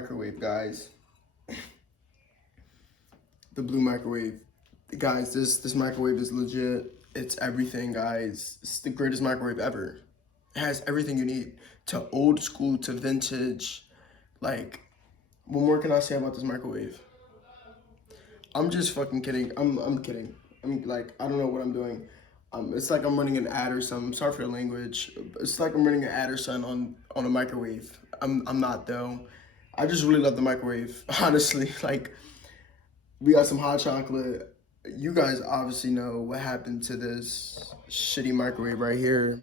microwave, guys. The blue microwave. Guys, this microwave is legit. It's everything, guys. It's the greatest microwave ever. It has everything you need. To old school, to vintage. Like, what more can I say about this microwave? I'm just fucking kidding. I'm kidding. I'm like, I don't know what I'm doing. It's like I'm running an ad or something. Sorry for the language. It's like I'm running an ad or something on a microwave. I'm not though. I just really love the microwave. Honestly, like we got some hot chocolate. You guys obviously know what happened to this shitty microwave right here.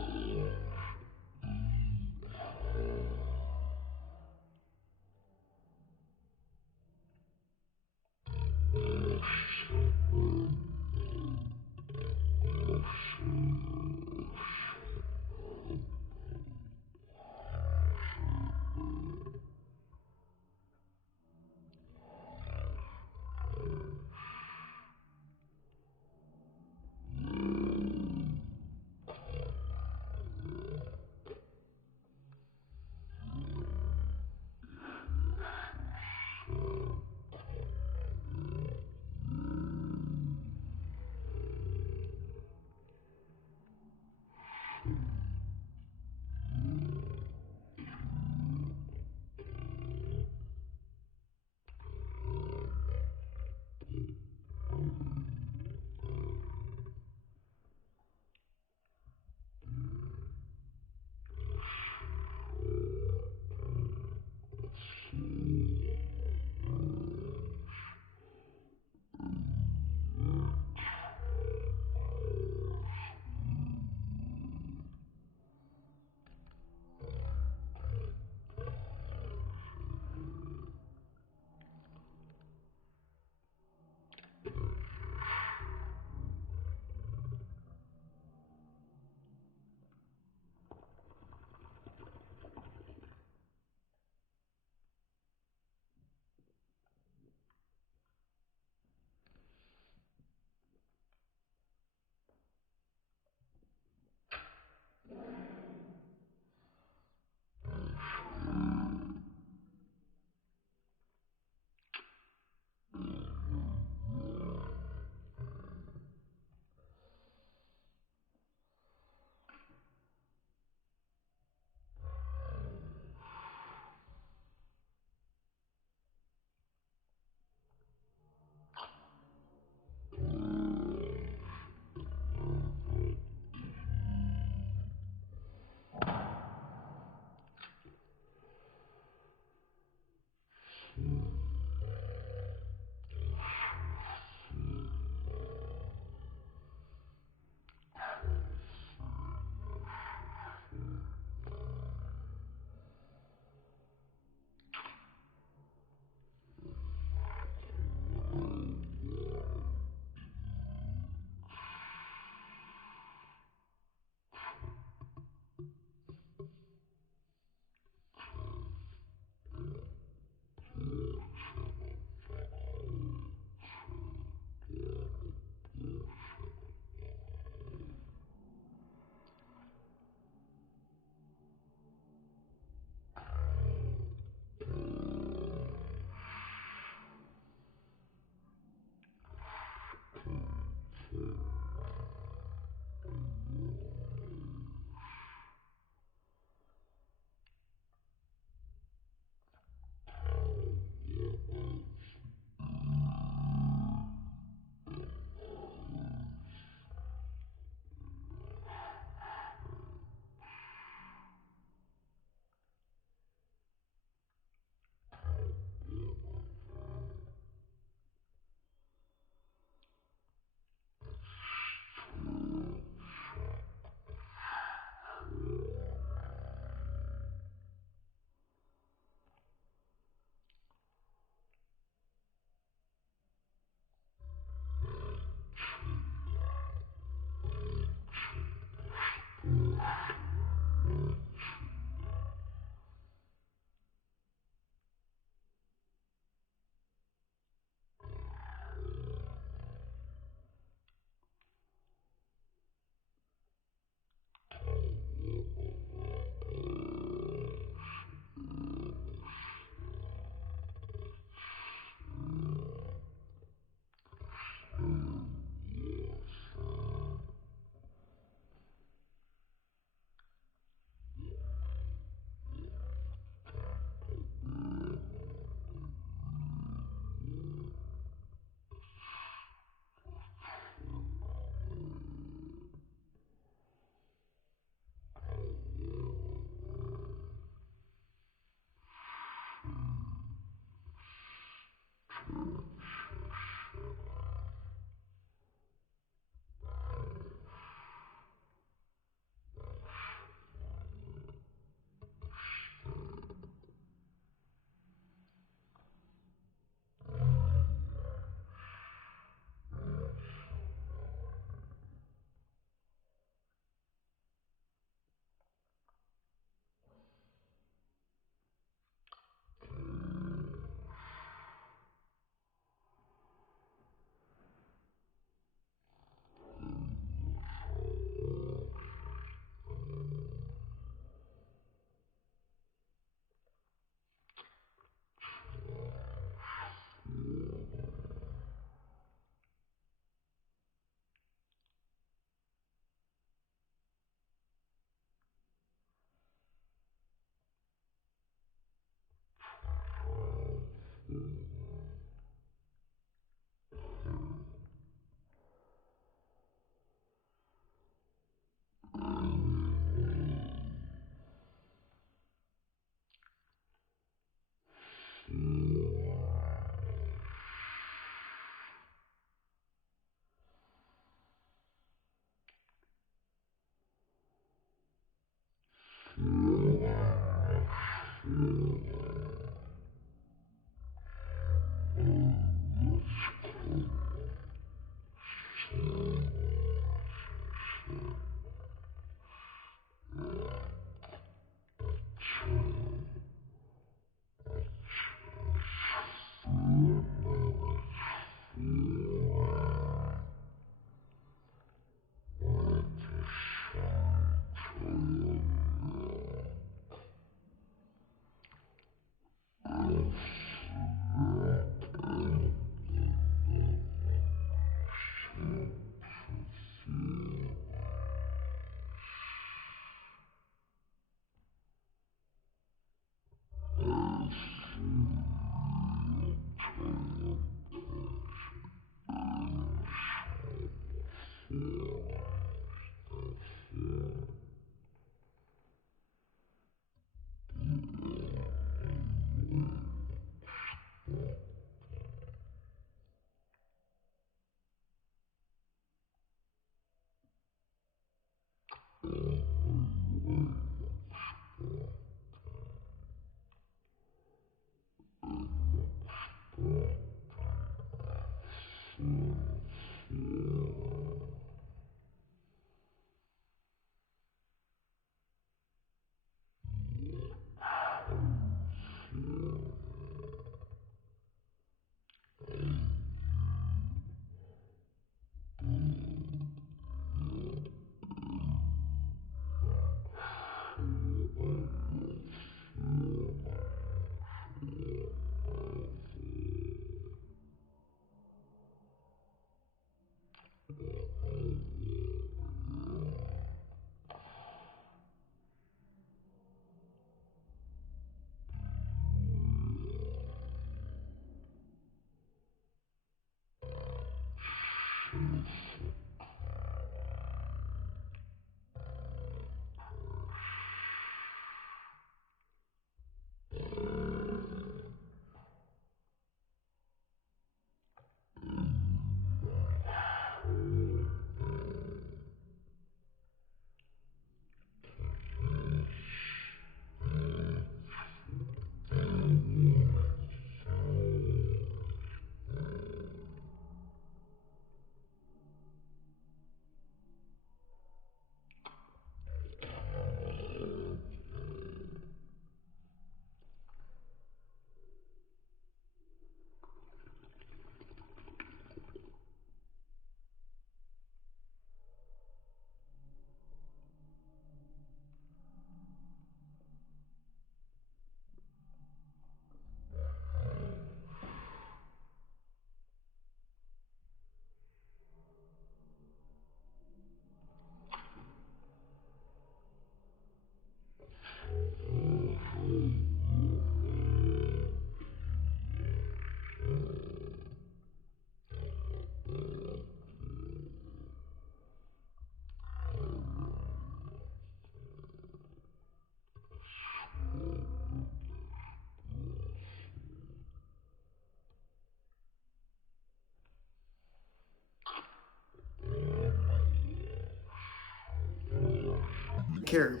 Care.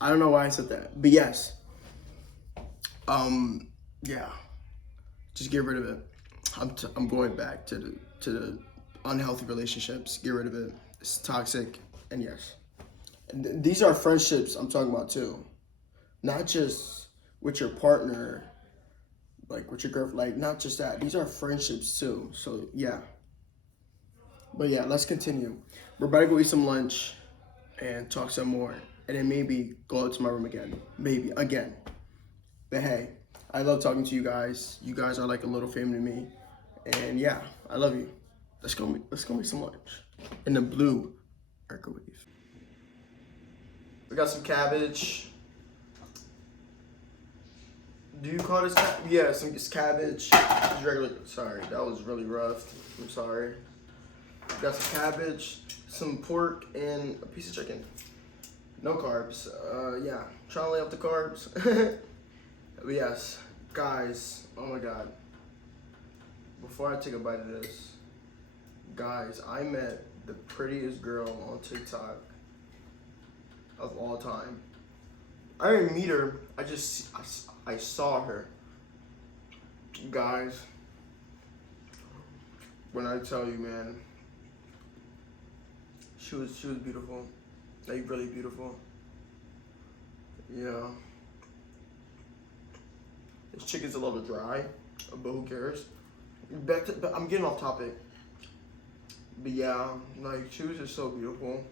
I don't know why I said that, but yes. Yeah. Just get rid of it. I'm going back to the unhealthy relationships. Get rid of it. It's toxic, and yes. And these are friendships I'm talking about too, not just with your partner, like with your girlfriend. Like not just that. These are friendships too. So yeah. But yeah, let's continue. We're about to go eat some lunch and talk some more, and then maybe go out to my room again. Maybe again. But hey, I love talking to you guys. You guys are like a little family to me. And yeah, I love you. Let's go make some lunch. In the blue microwave. We got some cabbage. Do you call this yeah, it's cabbage. It's regular. Sorry, that was really rough. I'm sorry. We got some cabbage, some pork, and a piece of chicken. No carbs. Yeah. Trying to lay off the carbs. But yes, guys, oh my god. Before I take a bite of this, guys, I met the prettiest girl on TikTok of all time. I didn't meet her, I saw her. Guys, when I tell you, man, she was beautiful. Like really beautiful. Yeah. This chicken's a little dry, but who cares? But I'm getting off topic. But yeah, like she was just so beautiful.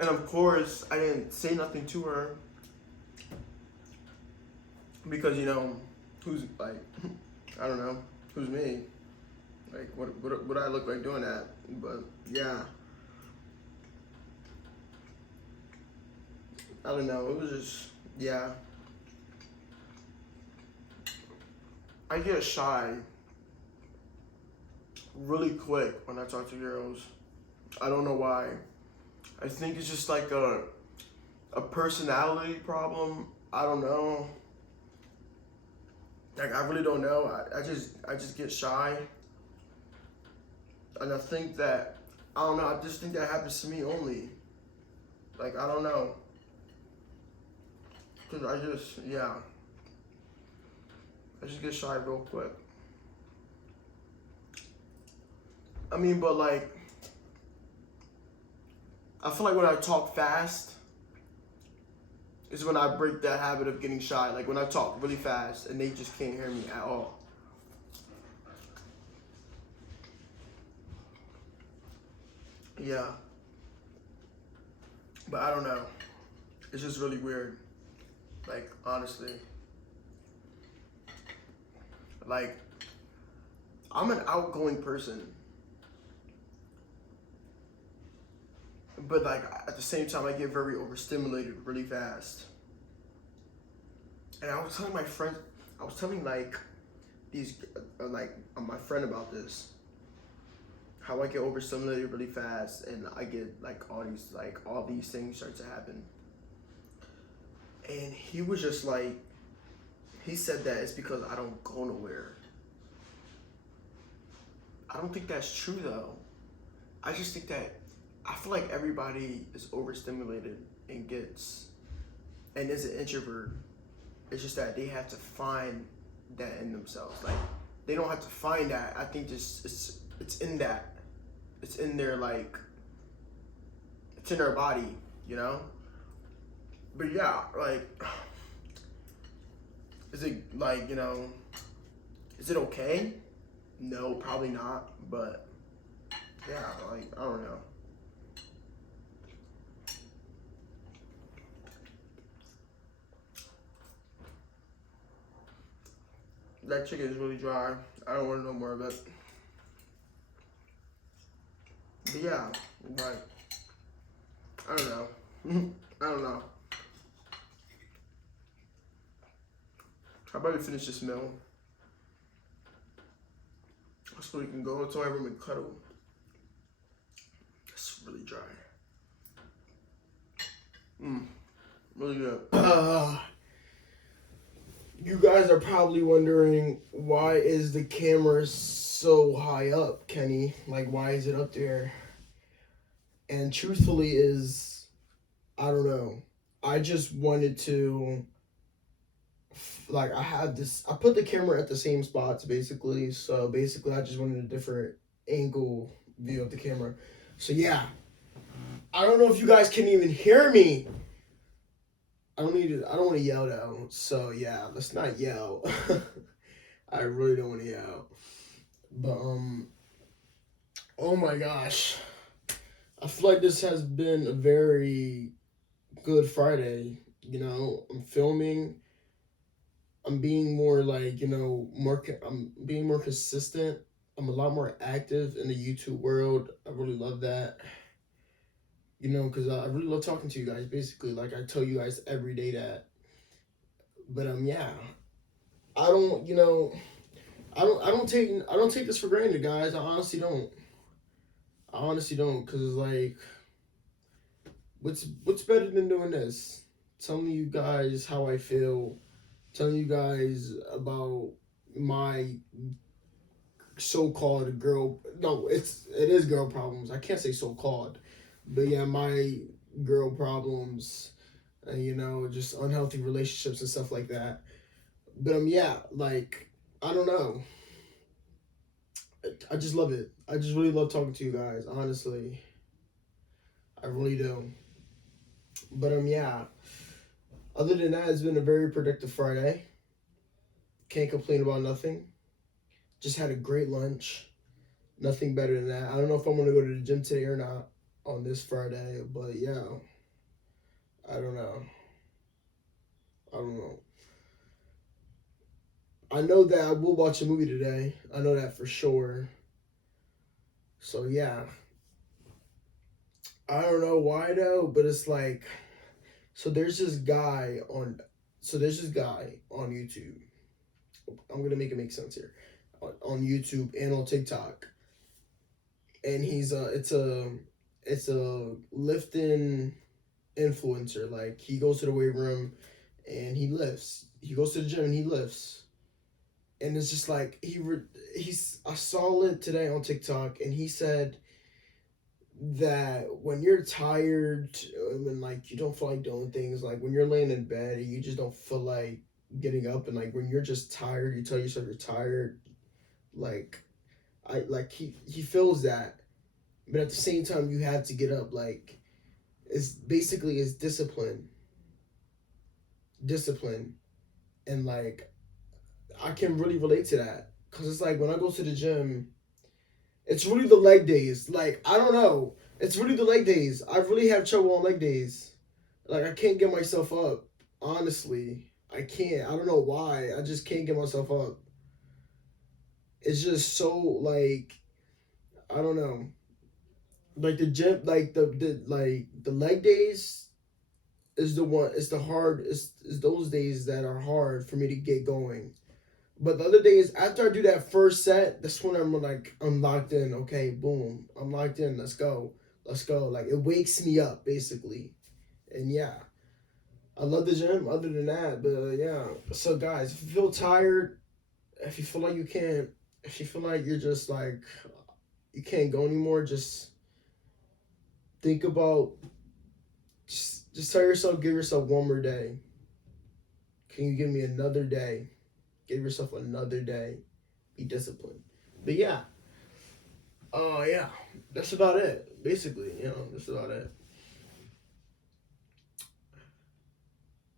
And of course, I didn't say nothing to her because who's like, I don't know, who's me? Like, what I look like doing that? But yeah, I don't know. It was just yeah. I get shy really quick when I talk to girls. I don't know why. I think it's just like a personality problem. I don't know. Like I really don't know. I just get shy, and I think that I don't know. I just think that happens to me only. Like I don't know, cause I just get shy real quick. I mean, but like, I feel like when I talk fast is when I break that habit of getting shy. Like when I talk really fast and they just can't hear me at all. Yeah. But I don't know. It's just really weird. Like, honestly. Like, I'm an outgoing person. But like at the same time I get very overstimulated really fast. And I was telling my friend, I was telling like these my friend about this. How I get overstimulated really fast and I get like all these things start to happen. And he was just like, he said that it's because I don't go nowhere. I don't think that's true though. I just think that I feel like everybody is overstimulated and is an introvert. It's just that they have to find that in themselves. Like they don't have to find that. I think just it's in that. It's in their it's in their body, you know? But yeah, like is it like, is it okay? No, probably not. But yeah, like I don't know. That chicken is really dry. I don't want to know more of it. But yeah, like, I don't know. I don't know. How about we finish this meal? So we can go into my room and cuddle. It's really dry. Really good. You guys are probably wondering, why is the camera so high up, Kenny? Like, why is it up there? And truthfully I don't know. I just wanted to, like, I put the camera at the same spots, basically. So, basically, I just wanted a different angle view of the camera. So, yeah. I don't know if you guys can even hear me. I don't want to yell though. So yeah, let's not yell. I really don't want to yell. But oh my gosh. I feel like this has been a very good Friday. I'm filming. I'm being more like, I'm being more consistent. I'm a lot more active in the YouTube world. I really love that. Because I really love talking to you guys. Basically, like I tell you guys every day that. But yeah, I don't, I don't take this for granted, guys. I honestly don't. Cause it's like, what's better than doing this? Telling you guys how I feel, telling you guys about my so-called girl. No, it is girl problems. I can't say so-called, but yeah, my girl problems. Just unhealthy relationships and stuff like that. But yeah, like I don't know. I just love it. I just really love talking to you guys. Honestly, I really do. But yeah. Other than that, it's been a very productive Friday. Can't complain about nothing. Just had a great lunch. Nothing better than that. I don't know if I'm gonna go to the gym today or not on this Friday, but yeah. I don't know. I know that I will watch a movie today. I know that for sure. So yeah. I don't know why though, but it's like, there's this guy on YouTube. I'm gonna make it make sense here. On YouTube and on TikTok, and he's it's a lifting influencer. Like he goes to the weight room, and he lifts. He goes to the gym and he lifts. And it's just like I saw it today on TikTok, and he said that when you're tired, when like you don't feel like doing things, like when you're laying in bed and you just don't feel like getting up, and like when you're just tired, you tell yourself you're tired. Like I like he feels that, but at the same time you have to get up. Like it's basically it's discipline, and like I can really relate to that because it's like when I go to the gym, it's really the leg days. Like I don't know, it's really the leg days. I really have trouble on leg days. Like I can't get myself up. Honestly, I can't. I don't know why. I just can't get myself up. It's just so like I don't know. Like the gym, like the leg days is the one. It's the hard. It's those days that are hard for me to get going. But the other days, after I do that first set, that's when I'm like I'm locked in. Okay, boom, I'm locked in. Let's go. Like it wakes me up basically, and yeah, I love the gym. Other than that, but yeah. So guys, if you feel tired, if you feel like you can't, if you feel like you're just like you can't go anymore, just think about just tell yourself, give yourself one more day. Can you give me another day? Give yourself another day. Be disciplined. But yeah, yeah, that's about it. Basically, that's about it.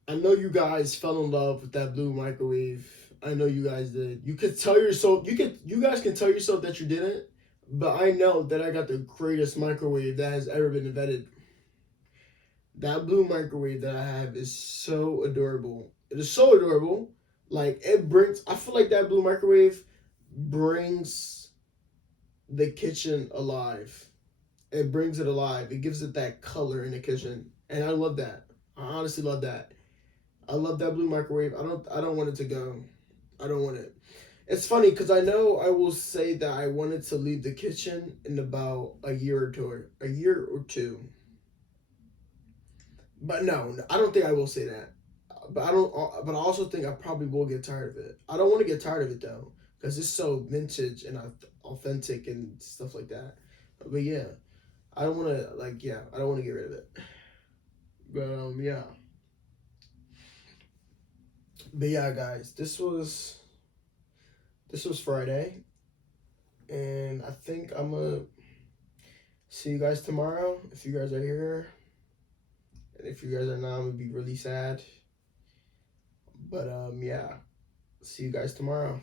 I know you guys fell in love with that blue microwave. I know you guys did. You could tell yourself. You guys can tell yourself that you didn't. But I know that I got the greatest microwave that has ever been invented. That blue microwave that I have is so adorable. It is so adorable. Like it brings. I feel like that blue microwave brings the kitchen alive. It brings it alive. It gives it that color in the kitchen, and I love that. I honestly love that. I love that blue microwave. I don't want it to go. I don't want it. It's funny because I know I will say that I wanted to leave the kitchen in about a year or two. A year or two. But no, I don't think I will say that. But I don't. But I also think I probably will get tired of it. I don't want to get tired of it though, because it's so vintage and authentic and stuff like that. But yeah, I don't want to like. Yeah, I don't want to get rid of it. But yeah. But yeah, guys, this was Friday, and I think I'm gonna see you guys tomorrow if you guys are here, and if you guys are not, I'm gonna be really sad. But yeah, see you guys tomorrow.